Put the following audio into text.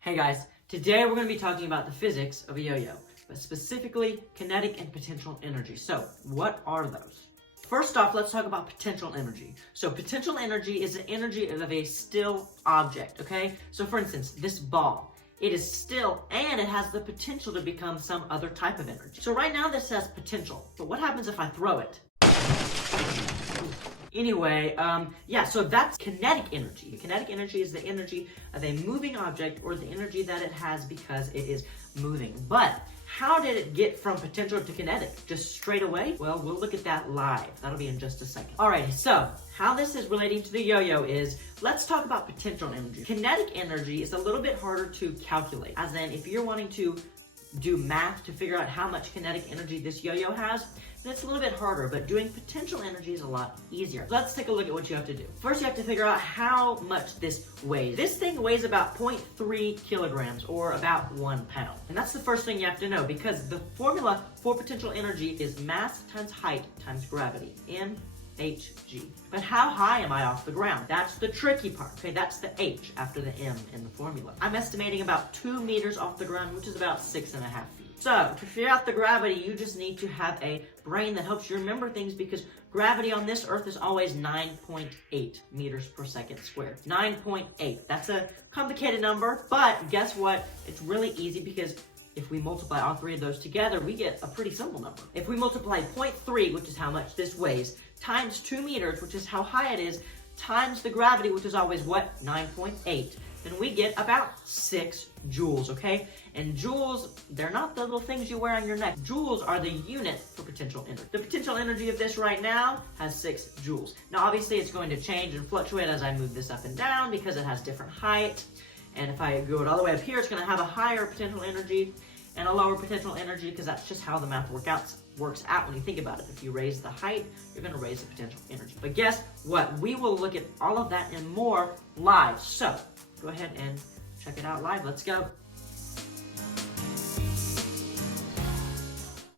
Hey guys, today we're going to be talking about the physics of a yo-yo, but specifically kinetic and potential energy. So, what are those? First off, let's talk about potential energy. So, potential energy is the energy of a still object, okay? So, for instance, this ball, it is still and it has the potential to become some other type of energy. So, right now this says potential, but what happens if I throw it? Anyway, so that's kinetic energy. Kinetic energy is the energy of a moving object or the energy that it has because it is moving. But how did it get from potential to kinetic? Just straight away? Well, we'll look at that live. That'll be in just a second. Alrighty, so how this is relating to the yo-yo is, let's talk about potential energy. Kinetic energy is a little bit harder to calculate. As in, if you're wanting to do math to figure out how much kinetic energy this yo-yo has, then it's a little bit harder, but doing potential energy is a lot easier. Let's take a look at what you have to do. First, you have to figure out how much this weighs. This thing weighs about 0.3 kilograms, or about 1 pound. And that's the first thing you have to know, because the formula for potential energy is mass times height times gravity, mhg. But how high am I off the ground? That's the tricky part, okay? That's the h after the m in the formula. I'm estimating about 2 meters off the ground, which is about 6.5 feet. So, to figure out the gravity, you just need to have a brain that helps you remember things, because gravity on this earth is always 9.8 meters per second squared. 9.8. That's a complicated number, but guess what? It's really easy, because if we multiply all three of those together, we get a pretty simple number. If we multiply 0.3, which is how much this weighs, times 2 meters, which is how high it is, times the gravity, which is always what? 9.8. Then we get about 6 joules, okay? And joules, they're not the little things you wear on your neck. Joules are the unit for potential energy. The potential energy of this right now has 6 joules. Now, obviously, it's going to change and fluctuate as I move this up and down because it has different height. And if I go it all the way up here, it's going to have a higher potential energy and a lower potential energy, because that's just how the math works out when you think about it. If you raise the height, you're going to raise the potential energy. But guess what? We will look at all of that and more live. So, go ahead and check it out live. Let's go.